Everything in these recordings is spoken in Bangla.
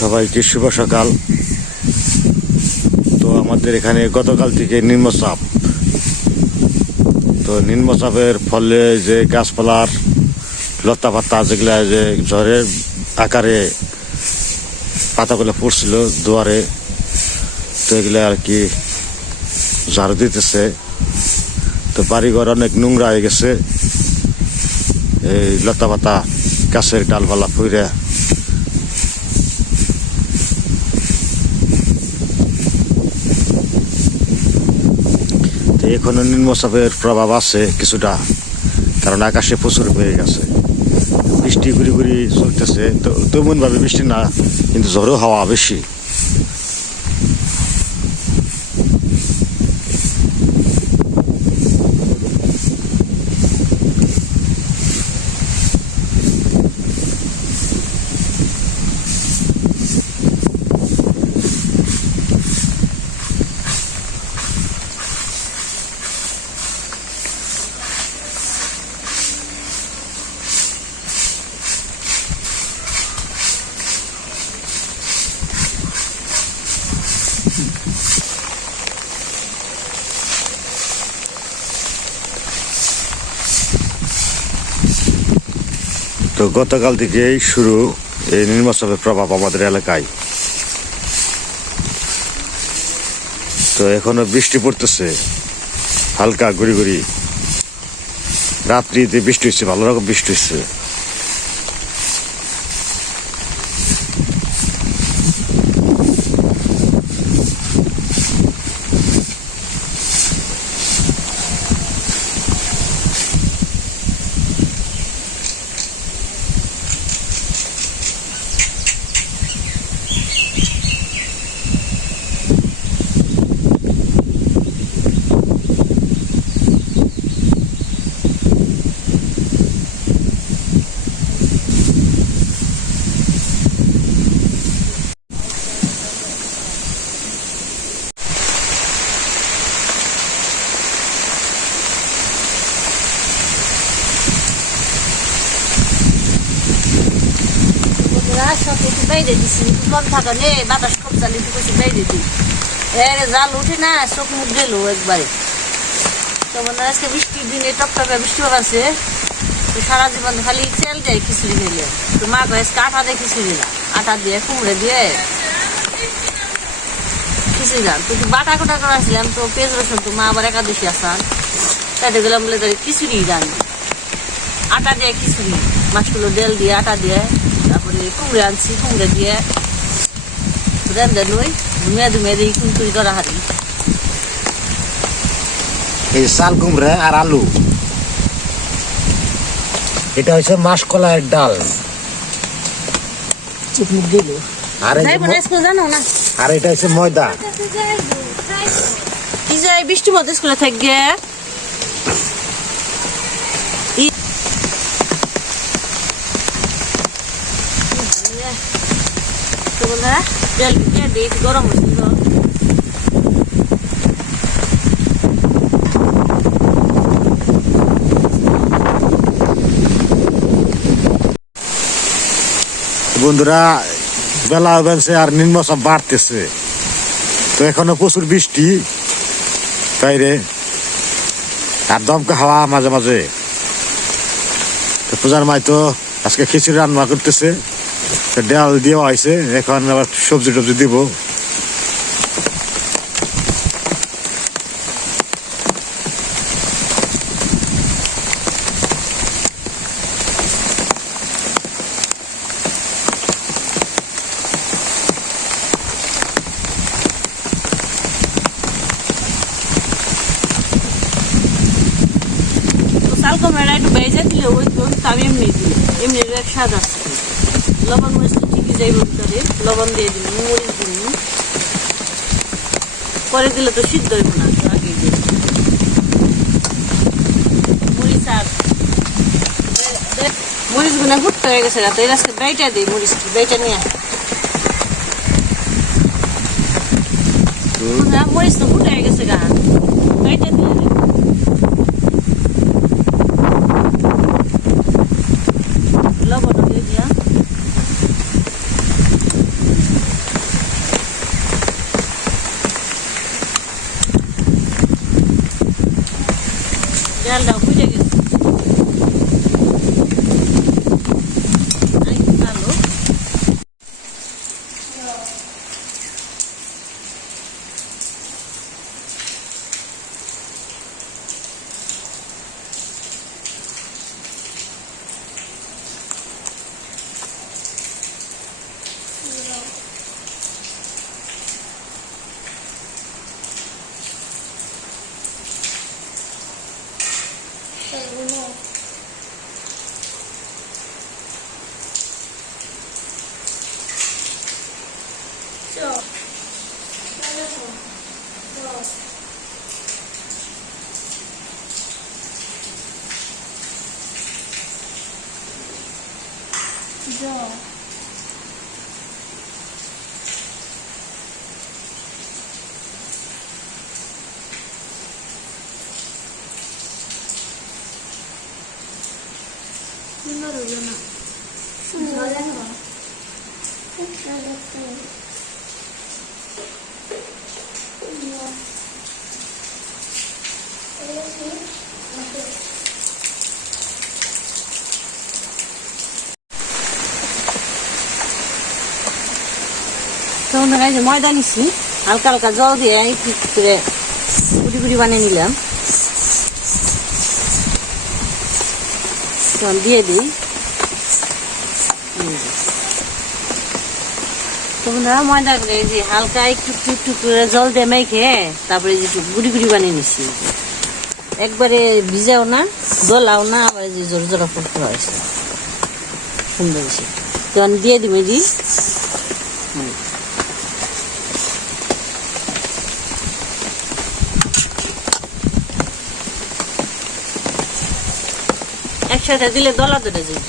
সবাইকে শুভ সকাল। তো আমাদের এখানে গতকাল থেকে নিম্নচাপ। তো নিম্নচাপের ফলে যে গাছপালার লতা পাতা যেগুলা যে ঝড়ের আকারে পাতাগুলো পড়ছিল দুয়ারে, তো এগুলো আর কি ঝাড়ু দিতেছে। তো বাড়িঘর অনেক নোংরা হয়ে গেছে। এই লতা পাতা গাছের ডালপালা ফুইরা তো এখনও নিম্নচাপের প্রভাব আছে কিছুটা, কারণ আকাশে প্রচুর হয়ে গেছে বৃষ্টি ঘুরি ঘুরি চলতেছে, তো তেমনভাবে বৃষ্টি না, কিন্তু ঝড়ো হাওয়া বেশি। তো গতকাল থেকেই শুরু এই নিম্নচাপের প্রভাব আমাদের এলাকায়। তো এখনও বৃষ্টি পড়তেছে, হালকা ঘুরি ঘুরি রাত্রিতে বৃষ্টি হচ্ছে, ভালো রকম বৃষ্টি হচ্ছে। সব একটু বাইরে দিছি। কম থাকা নে, বাতাস কম চালে একটু বেশি বাইরে দিই। এর জাল উঠে না, চোখ মুখ গেল একবারে। তো বন্ধুরা, আজকে বৃষ্টির দিনে টপটপে বৃষ্টি আছে তো সারা জীবন খালি তেল যায় খিচুড়ি খেলে। তো মা কয়ে, আজকে আটা দিয়ে খিচুড়ি না। আটা দিয়ে, কুমড়ে দিয়ে খিচুড়ি না। তো বাটা কোটা করাছিলাম তো পেঁয়াজ রসুন তো মা আবার একাদশী আসান তাই গেলাম বলে খিচুড়ি রান্না আটা দিয়ে খিচুড়ি, মাছগুলো তেল দিয়ে, আটা দিয়ে। তারপরে কুমড়ে আনছি কুমড়ে দিয়ে রান্না নই ধুমে ধুমে দিই কুমকুড়ি করা হারি। এই শাল কুমড়া আর আলু। এটা হচ্ছে মাসকলাইয়ের ডাল। চুপ মুখ দিল। আর এটা হচ্ছে ময়দা। কি যাই বৃষ্টি মতো স্কুলে থাকবে তো বন্ধুরা তেল দিয়ে গরম বন্ধুরা, বেলা বেলছে আর নিম্নচাপ বাড়তেছে। তো এখনও প্রচুর বৃষ্টি বাইরে আর দমকা হাওয়া মাঝে মাঝে। তো পূজার মাই তো আজকে খিচুড়ি রান্না করতেছে। ডাল দেওয়া হয়েছে এখন আবার সবজি টবজি দিব। একটু বেজে আমি এমনি এমনি এক লবণ মরিচ তো ঠিকই যাইব ভিতরে। লবণ দিয়ে দিন মরিচ দিন পরে দিলে তো সিদ্ধ হইব না আগে দিয়ে মরিচ আর মরিচ গুনা ফুটতে হয়ে গেছে রাতে আজকে বেটা দিই মরিচ বেটা নিয়ে মরিচ তো ফুটে হয়ে গেছে গা। বেটা দিয়ে দিয়া 哎呦！সুন্দর হলো না জলে খাওয়া তখন দেখা যায় ময়দা নিচ্ছি হালকা হালকা জল দিয়ে একটু একটু করে গুড়ি গুড়ি বানিয়ে নিলাম। তখন দিয়ে দিই। তো বন্ধুরা ময়দা করে যে হালকা একটু একটু একটু করে জল দিয়ে মেখে, তারপরে যে গুড়ি গুড়ি বানিয়ে নিছি। একবারে ভিজাও না, দোলাও না, আবার যে জোর জোড়া করতে হয়েছে। সুন্দর তখন দিয়ে দিবি দি একসাথে দিলে দলা ধরে যায়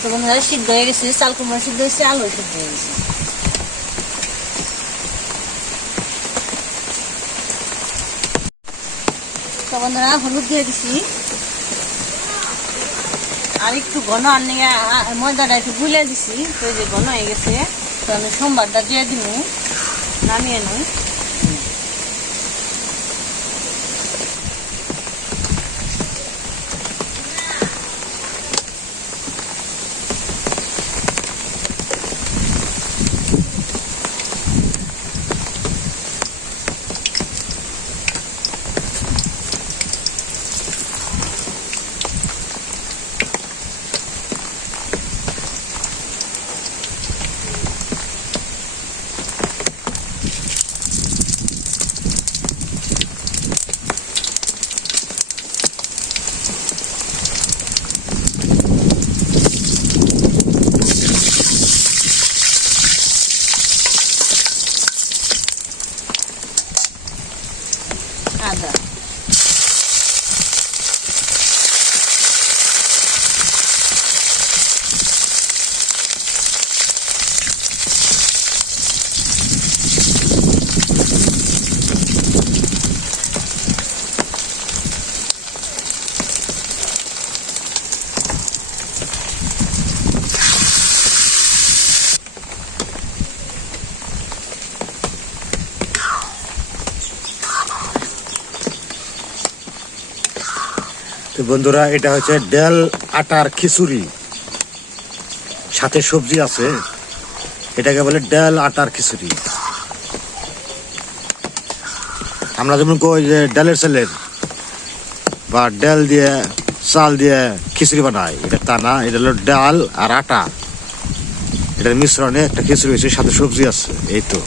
তো বন্ধুরা সিদ্ধ হয়ে গেছে চাল কুমড়া সিদ্ধ হয়েছে আলু সিদ্ধ হয়ে গেছে তো বন্ধুরা, হলুদ দিয়ে দিছি। আর একটু ঘন আনি ময়দাটা একটু গুলে দিছি। তো যে ঘন হয়ে গেছে, তো আমি সোমবারটা দিয়ে দিব নামিয়ে নই আদা তো বন্ধুরা, এটা হচ্ছে ডাল আটার খিচুড়ি। সাথে সবজি আছে। এটাকে বলে ডাল আটার খিচুড়ি। আমরা যেমন কই যে ডালের চালের বা ডাল দিয়ে, চাল দিয়ে খিচুড়ি বানাই এটা তা না, এটা হলো ডাল আর আটা। এটার মিশ্রণে একটা খিচুড়ি হয়েছে, সাথে সবজি আছে, এই তো।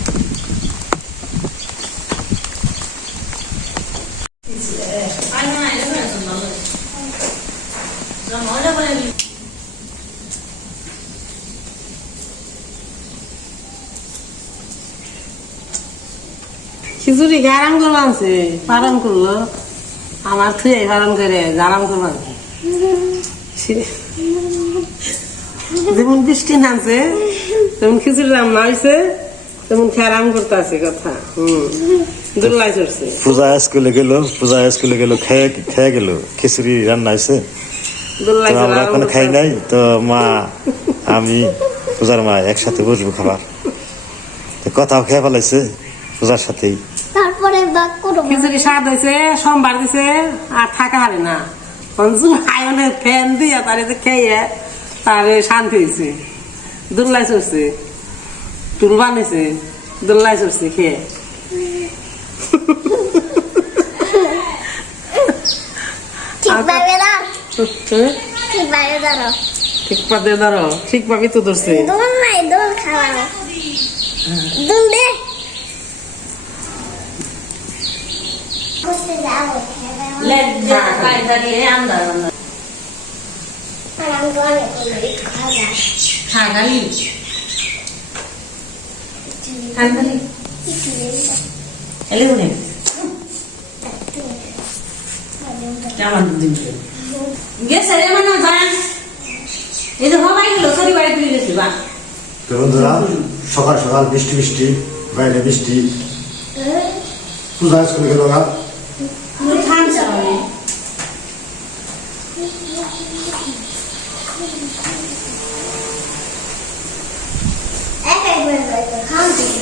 খিচুড়ি গারাম করব আনছে পালন করল আমার থুয়ে পালন করে গারাম করব আনছে। যেমন বৃষ্টি নামছে তেমন খিচুড়ি রান্না হয়েছে তেমন খেরাম করতে আছে কথা হম। দুল্লাই চড়ছে। পূজা স্কুলে গেল পূজা স্কুলে গেল খেয়ে খেয়ে গেল খিচুড়ি রান্না হয়েছে। আমরা এখনও খাই নাই তো মা আমি পূজার মা একসাথে বসবো খাবার। কথাও খেয়ে ফেলাইছে পূজার সাথেই। খিচুড়ি স্বাদ হয়েছে সোমবার দিছে আর থাকা হারে না। আয়নে ফ্যান দিয়া তারে যে খেয়ে তারে শান্তি হয়েছে দুল্লাই চড়ছে। টুল বানিয়েছে দুল্লাই চড়ছে খেয়ে। ঠিকভাবে দাও হুম? ঠিকভাবে ঠিক পাতে ধরো। ঠিক পাবি তো ধরছে। দুল নাই দুল খাওয়ানো দুল খাগালি খাগালি এলে উনি কেমন দিন গেছে রে মানে যান এই যে হবাই গেল সরি বাড়ি তুলে গেছি বা তো বন্ধুরা সকাল সকাল বৃষ্টি বৃষ্টি বাইরে বৃষ্টি। পূজা স্কুলে গেল না? করে খাও দিই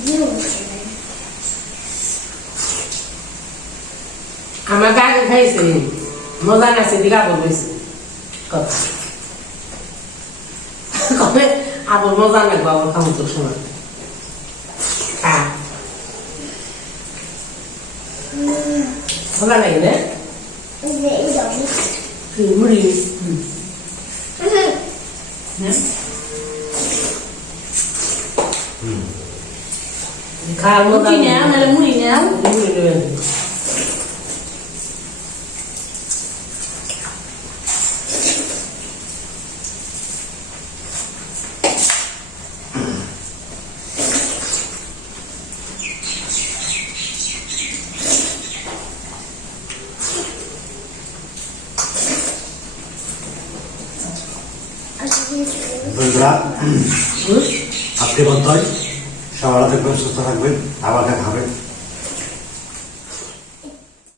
দিও আমার গাড়ি খাইছে মজা নাছে দিঘা বলছে কথা কবে আবার মজা লাগবে আবার খাব তোর সময় হ্যাঁ মজা না এই যে এই দাও তুই বন্ধ হয় সবাই দেখবেন সুস্থ থাকবেন। আবার দেখা